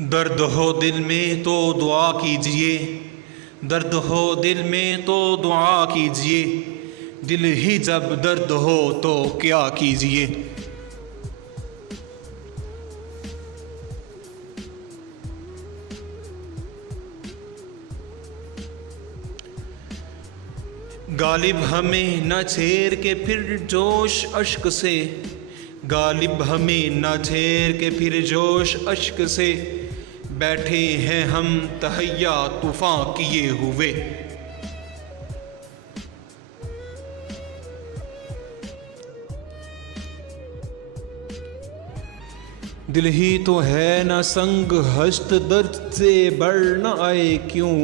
दर्द हो दिल में तो दुआ कीजिए, दर्द हो दिल में तो दुआ कीजिए, दिल ही जब दर्द हो तो क्या कीजिए। गालिब हमें न छेड़ के फिर जोश अश्क से, गालिब हमें न छेड़ के फिर जोश अश्क से, बैठे हैं हम तहैया तूफान किए हुए। दिल ही तो है न संग हस्त दर्द से बढ़ न आए क्यों,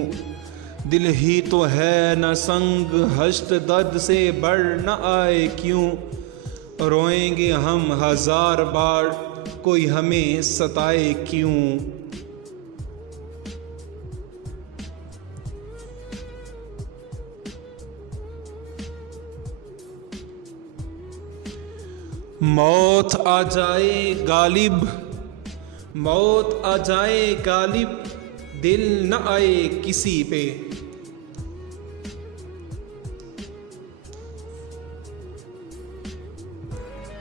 दिल ही तो है न संग हस्त दर्द से बढ़ न आए क्यों। रोएंगे हम हजार बार कोई हमें सताए क्यों। मौत आ जाए गालिब, मौत आ जाए गालिब, दिल न आए किसी पे।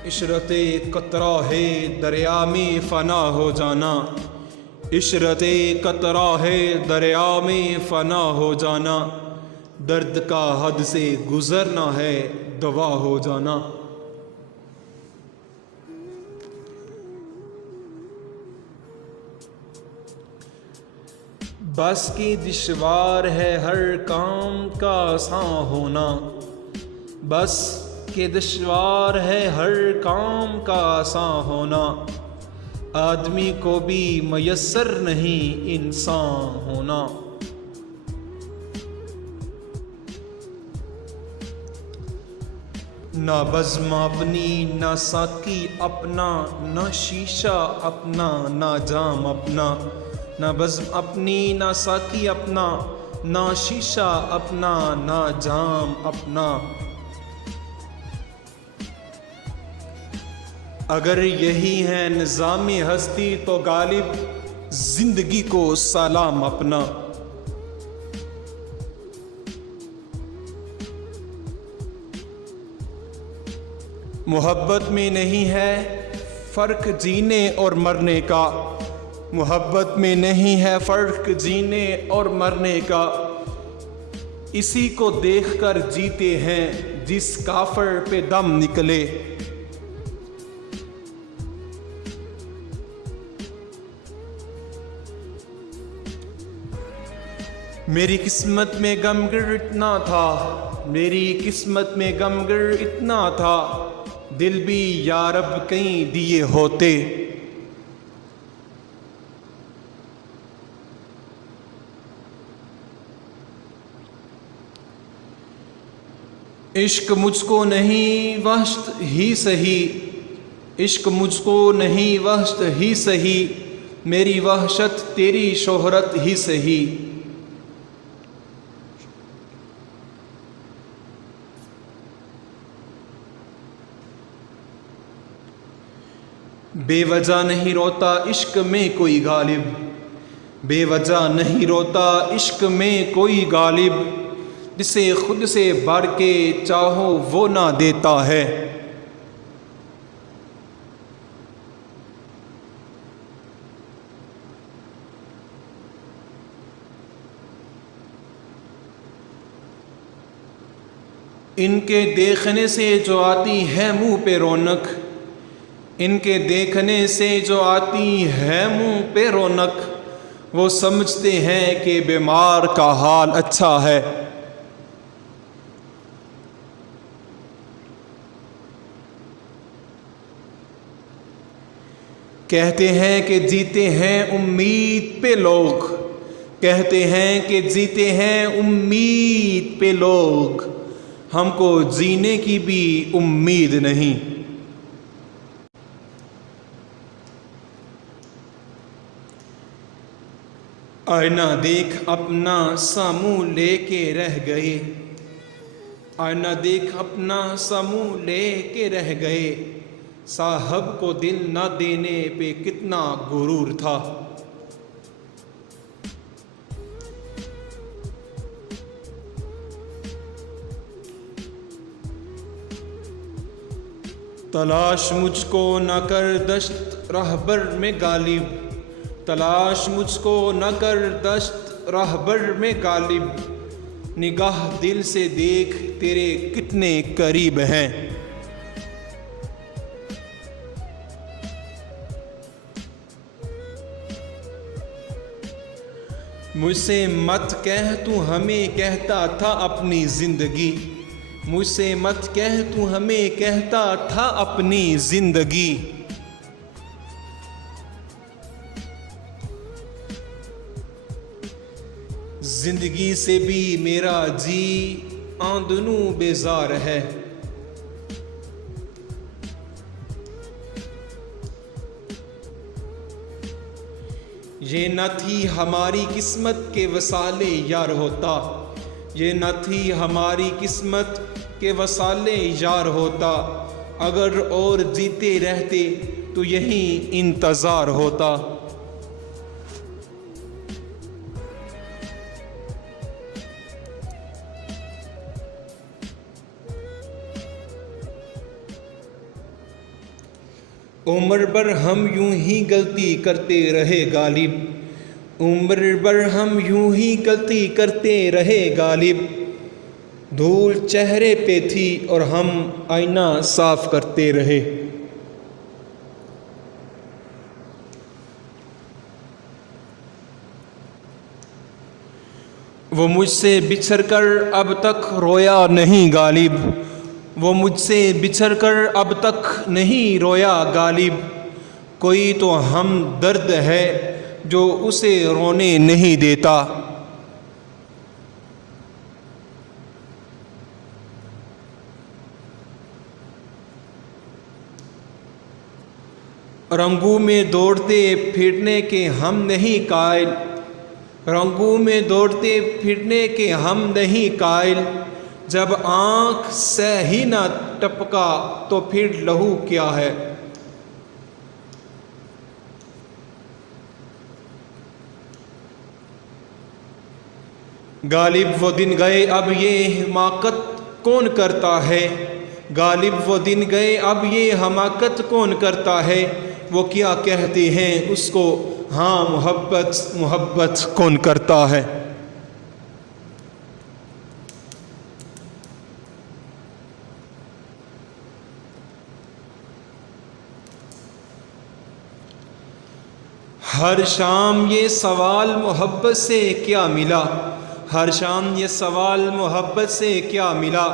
इशरते कतरा है दरिया में फना हो जाना, इशरते कतरा है दरिया में फना हो जाना, दर्द का हद से गुजरना है दवा हो जाना। बस की दुश्वार है हर काम का आसान होना, बस के दुश्वार है हर काम का आसान होना, आदमी को भी मयस्सर नहीं इंसान होना। ना बज़्म अपनी ना साकी अपना, ना शीशा अपना ना जाम अपना, ना बज़्म अपनी ना साकी अपना, ना शीशा अपना ना जाम अपना। अगर यही है निज़ाम-ए हस्ती तो गालिब जिंदगी को सलाम अपना। मोहब्बत में नहीं है फ़र्क जीने और मरने का, मोहब्बत में नहीं है फ़र्क जीने और मरने का, इसी को देखकर जीते हैं जिस काफ़र पे दम निकले। मेरी किस्मत में गमगिर इतना था, मेरी किस्मत में गमगिर इतना था, दिल भी यारब कहीं दिए होते। इश्क मुझको नहीं वहशत ही सही, इश्क मुझको नहीं वहशत ही सही, मेरी वहशत तेरी शोहरत ही सही। बेवजह नहीं रोता इश्क में कोई गालिब, बेवजह नहीं रोता इश्क में कोई गालिब, जिसे खुद से बढ़ के चाहो वो ना देता है। इनके देखने से जो आती है मुंह पे रौनक, इनके देखने से जो आती है मुंह पे रौनक, वो समझते हैं कि बीमार का हाल अच्छा है। कहते हैं कि जीते हैं उम्मीद पे लोग, कहते हैं कि जीते हैं उम्मीद पे लोग, हमको जीने की भी उम्मीद नहीं। आईना देख अपना सामू लेके रह गए, आईना देख अपना सामू लेके रह गए, साहब को दिल न देने पे कितना गुरूर था। तलाश मुझको न कर दश्त रहबर में गालिब, तलाश मुझको न कर दश्त रहबर में गालिब, निगाह दिल से देख तेरे कितने करीब हैं। मुझसे मत कह तू हमें कहता था अपनी जिंदगी, मुझसे मत कह तू हमें कहता था अपनी जिंदगी। जिंदगी से भी मेरा जी आंदनू बेजार है। ये न थी हमारी किस्मत के वसाले यार होता, ये न थी हमारी किस्मत के वसाले यार होता, अगर और जीते रहते तो यही इंतज़ार होता। उम्र भर हम यूं ही गलती करते रहे गालिब, उम्र भर हम यूं ही गलती करते रहे गालिब, धूल चेहरे पे थी और हम आईना साफ करते रहे। वो मुझसे बिछड़कर अब तक रोया नहीं गालिब, वो मुझसे बिछड़कर अब तक नहीं रोया गालिब, कोई तो हम दर्द है जो उसे रोने नहीं देता। रंगों में दौड़ते फिरने के हम नहीं कायल, रंगों में दौड़ते फिरने के हम नहीं कायल, जब आँख से ही न टपका तो फिर लहू क्या है। गालिब वो दिन गए अब ये हिमाकत कौन करता है, गालिब वो दिन गए अब ये हमाकत कौन करता है, वो क्या कहते हैं उसको हाँ मोहब्बत मोहब्बत कौन करता है। हर शाम ये सवाल मोहब्बत से क्या मिला, हर शाम ये सवाल मोहब्बत से क्या मिला,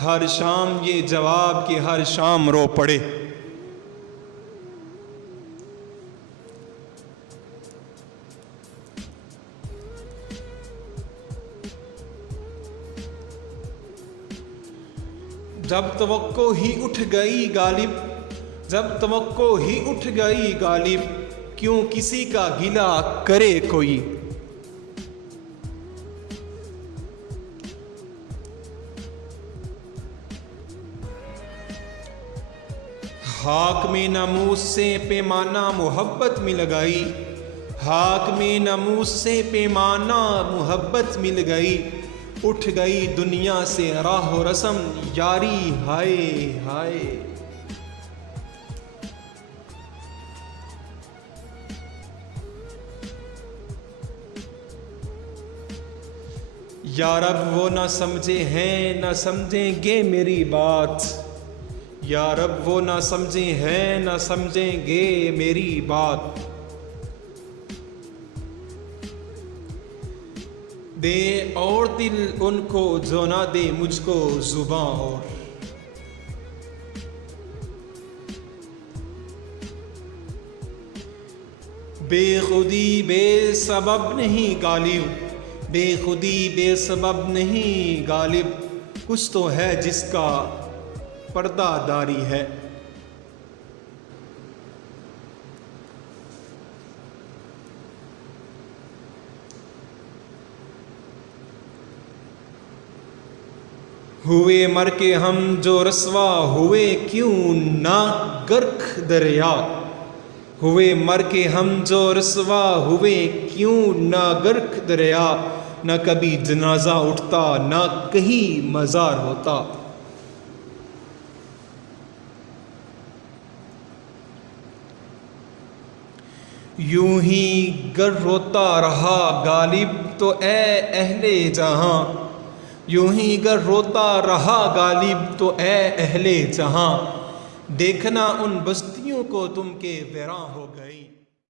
हर शाम ये जवाब कि हर शाम रो पड़े। जब तवक्को ही उठ गई गालिब, जब तवक्को ही उठ गई गालिब, क्यों किसी का गिला करे कोई। हाक में नमूस से पैमाना मोहब्बत में लगाई, हाक में नमूस से पैमाना मोहब्बत मिल गई, उठ गई दुनिया से राह रस्म यारी हाय हाय। यार अब वो ना समझे हैं ना समझेंगे मेरी बात, यार अब वो ना समझे हैं ना समझेंगे मेरी बात। दे और दिल उनको जो ना दे मुझको जुबां और। बेखुदी बेसबब नहीं गालिब, बेखुदी बेसबब नहीं गालिब, कुछ तो है जिसका पर्दादारी है। हुए मर के हम जो रस्वा हुए क्यों ना गर्क दरिया, हुए मर के हम जो रस्वा हुए क्यों ना गर्क दरिया, न कभी जनाजा उठता न कहीं मज़ार होता। यूं ही गर रोता रहा गालिब तो ए अहले जहां, यूं ही गर रोता रहा गालिब तो ए अहले जहां, देखना उन बस्तियों को तुम के वीरां हो गई।